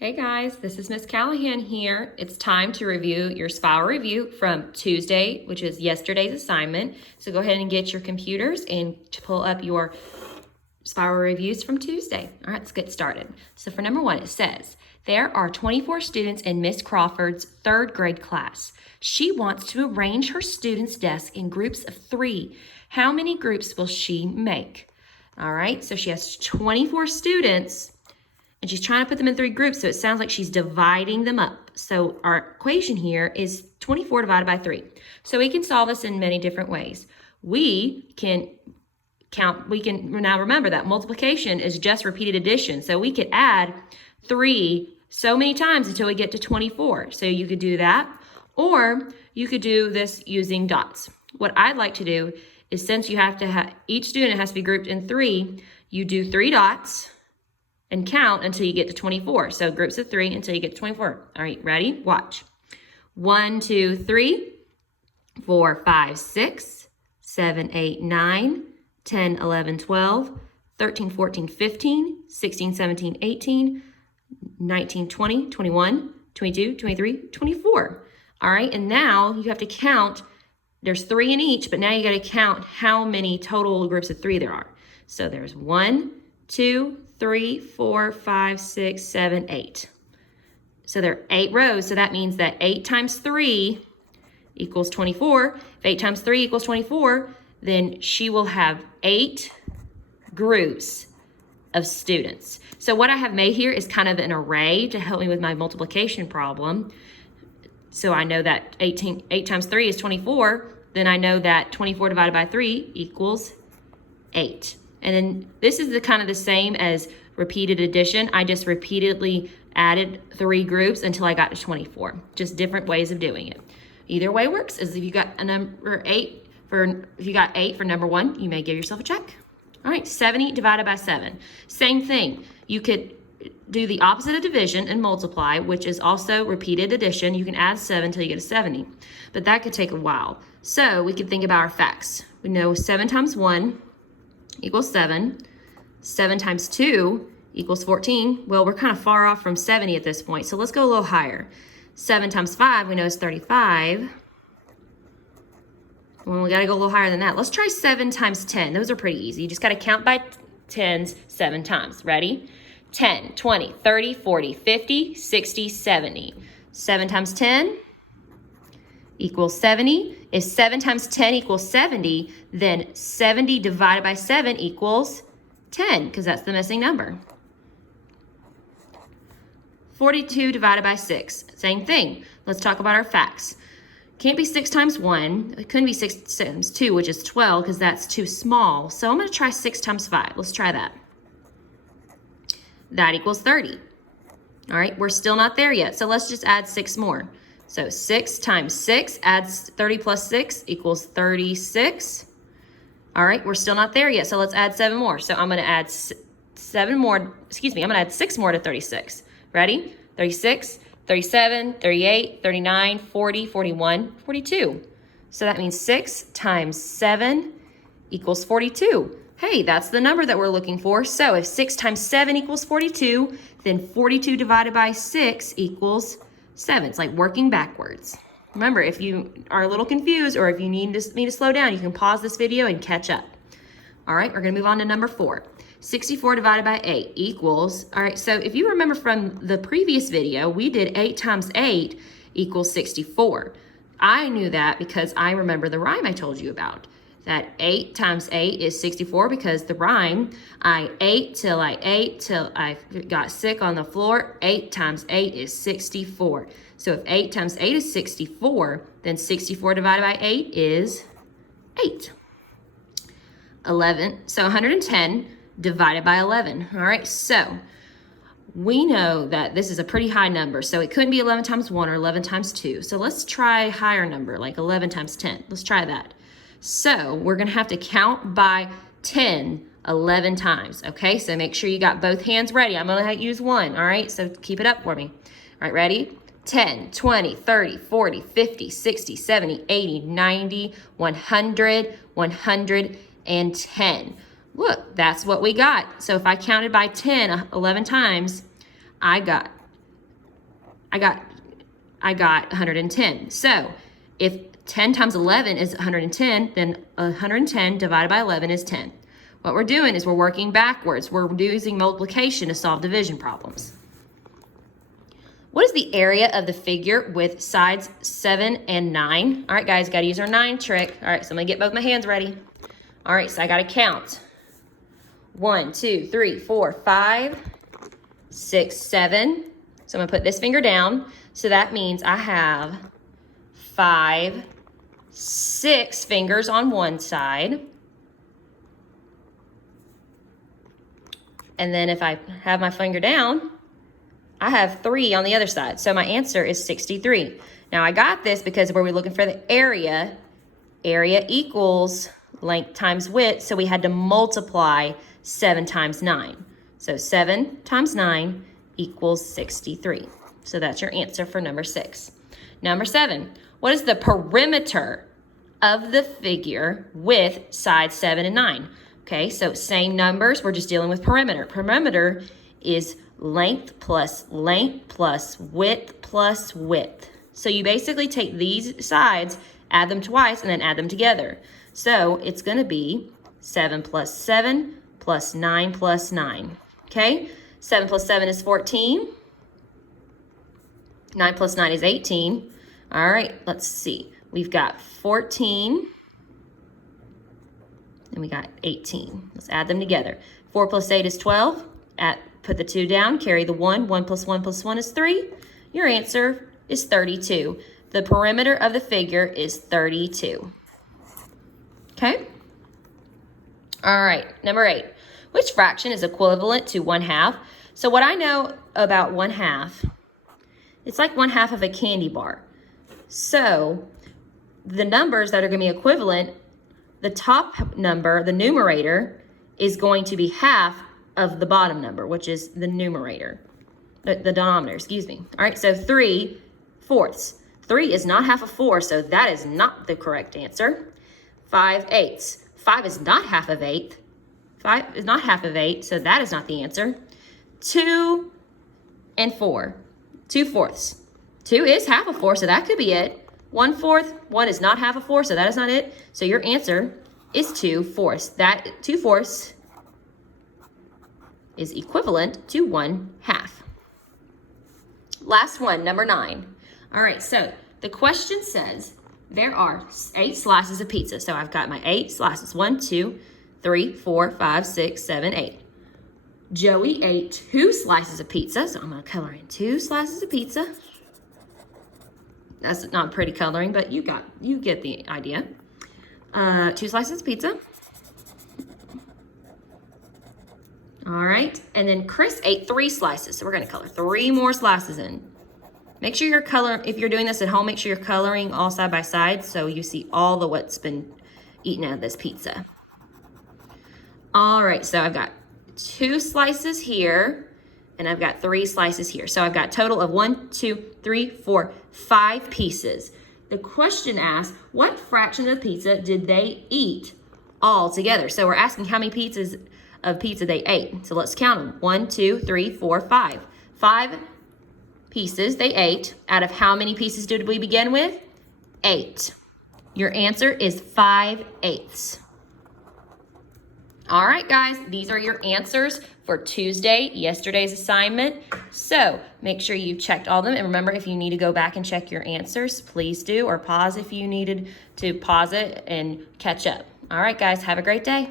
Hey guys, this is Miss Callahan here. It's time to review your SPIRAL review from Tuesday, which is yesterday's assignment. So go ahead and get your computers and pull up your SPIRAL reviews from Tuesday. All right, let's get started. So for number one, it says, there are 24 students in Miss Crawford's third grade class. She wants to arrange her students' desks in groups of 3. How many groups will she make? All right, so she has 24 students and she's trying to put them in 3 groups, so it sounds like she's dividing them up. So our equation here is 24 divided by 3. So we can solve this in many different ways. We can now remember that multiplication is just repeated addition. So we could add 3 so many times until we get to 24. So you could do that, or you could do this using dots. What I'd like to do is, since you have to have, each student has to be grouped in 3, you do 3 dots, and count until you get to 24. So groups of 3 until you get to 24. All right, ready? Watch. 1, 2, 3, 4, 5, 6, 7, 8, 9, 10, 11, 12, 13, 14, 15, 16, 17, 18, 19, 20, 21, 22, 23, 24. All right, and now you have to count. There's 3 in each, but now you got to count how many total groups of 3 there are. So there's 1, 2, 3, 4, 5, 6, 7, 8. So there are 8 rows. So that means that 8 times 3 equals 24. If 8 times 3 equals 24, then she will have 8 groups of students. So what I have made here is kind of an array to help me with my multiplication problem. So I know that 8 times 3 is 24. Then I know that 24 divided by 3 equals 8. And then this is kind of the same as repeated addition. I just repeatedly added 3 groups until I got to 24. Just different ways of doing it. Either way works. As if you got a number 8 if you got 8 for number 1, you may give yourself a check. All right, 70 divided by 7. Same thing. You could do the opposite of division and multiply, which is also repeated addition. You can add 7 until you get to 70, but that could take a while. So we could think about our facts. We know 7 times 1 equals 7. 7 times 2 equals 14. Well, we're kind of far off from 70 at this point, so let's go a little higher. 7 times 5 we know is 35. Well, we got to go a little higher than that. Let's try 7 times 10. Those are pretty easy. You just got to count by 10s 7 times. Ready? 10, 20, 30, 40, 50, 60, 70. 7 times 10 equals 70. If 7 times 10 equals 70, then 70 divided by 7 equals 10, because that's the missing number. 42 divided by 6, same thing. Let's talk about our facts. Can't be 6 times 1. It couldn't be 6 times 2, which is 12, because that's too small. So I'm going to try 6 times 5. Let's try that. That equals 30. All right, we're still not there yet, so let's just add 6 more. So 6 times 6 adds 30 plus 6 equals 36. All right, we're still not there yet, so let's add 7 more. So I'm going to add 7 more, I'm going to add 6 more to 36. Ready? 36, 37, 38, 39, 40, 41, 42. So that means 6 times 7 equals 42. Hey, that's the number that we're looking for. So if 6 times 7 equals 42, then 42 divided by 6 equals 7. It's like working backwards. Remember, if you are a little confused or if you need me to slow down, you can pause this video and catch up. All right, we're going to move on to number 4. 64 divided by 8 equals, all right, so if you remember from the previous video, we did 8 times 8 equals 64. I knew that because I remember the rhyme I told you about. That 8 times 8 is 64 because the rhyme, I ate till I got sick on the floor. 8 times 8 is 64. So if 8 times 8 is 64, then 64 divided by 8 is 8. 11, so 110 divided by 11. All right, so we know that this is a pretty high number, so it couldn't be 11 times 1 or 11 times 2. So let's try a higher number, like 11 times 10. Let's try that. So we're going to have to count by 10 11 times, okay? So make sure you got both hands ready. I'm going to use one, all right? So keep it up for me. All right, ready? 10, 20, 30, 40, 50, 60, 70, 80, 90, 100, 110. Look, that's what we got. So if I counted by 10 11 times, I got I got 110. So if 10 times 11 is 110, then 110 divided by 11 is 10. What we're doing is we're working backwards. We're using multiplication to solve division problems. What is the area of the figure with sides 7 and 9? All right, guys, got to use our 9 trick. All right, so I'm going to get both my hands ready. All right, so I got to count. 1, 2, 3, 4, 5, 6, 7. So I'm going to put this finger down. So that means I have 5, 6 fingers on one side. And then if I have my finger down, I have 3 on the other side. So my answer is 63. Now I got this because we're looking for the area. Area equals length times width. So we had to multiply 7 times 9. So 7 times 9 equals 63. So that's your answer for number 6. Number 7, what is the perimeter of the figure with sides 7 and 9? Okay, so same numbers, we're just dealing with perimeter. Perimeter is length plus width plus width. So you basically take these sides, add them twice, and then add them together. So it's going to be 7 plus 7 plus 9 plus 9. Okay, 7 plus 7 is 14. 9 plus 9 is 18. All right, let's see. We've got 14. And we got 18. Let's add them together. 4 plus 8 is 12. Put the 2 down, carry the 1. 1 plus 1 plus 1 is 3. Your answer is 32. The perimeter of the figure is 32. Okay? All right, number 8. Which fraction is equivalent to 1/2? So what I know about 1/2, it's like 1/2 of a candy bar. So the numbers that are going to be equivalent, the top number, the numerator, is going to be half of the bottom number, which is the numerator, the denominator, excuse me. All right, so 3/4. 3 is not half of 4, so that is not the correct answer. 5/8. 5 is not half of 8. 5 is not half of 8, so that is not the answer. 2 and 4. 2/4. 2 is half of 4, so that could be it. 1/4. 1 is not half of 4, so that is not it. So your answer is 2/4. That 2/4 is equivalent to 1/2. Last one, number 9. All right, so the question says there are 8 slices of pizza. So I've got my 8 slices. 1, 2, 3, 4, 5, 6, 7, 8. Joey ate 2 slices of pizza. So I'm going to color in 2 slices of pizza. That's not pretty coloring, but you get the idea. 2 slices of pizza. All right, and then Chris ate 3 slices. So we're going to color 3 more slices in. Make sure you're if you're doing this at home, make sure you're coloring all side by side so you see all the what's been eaten out of this pizza. All right, so I've got 2 slices here, and I've got 3 slices here. So I've got a total of 1, 2, 3, 4, 5 pieces. The question asks, what fraction of pizza did they eat all together? So we're asking how many pieces of pizza they ate. So let's count them. 1, 2, 3, 4, 5. 5 pieces they ate. Out of how many pieces did we begin with? 8. Your answer is 5/8. All right, guys, these are your answers for Tuesday, yesterday's assignment. So make sure you checked all of them. And remember, if you need to go back and check your answers, please do, or pause if you needed to pause it and catch up. All right, guys, have a great day.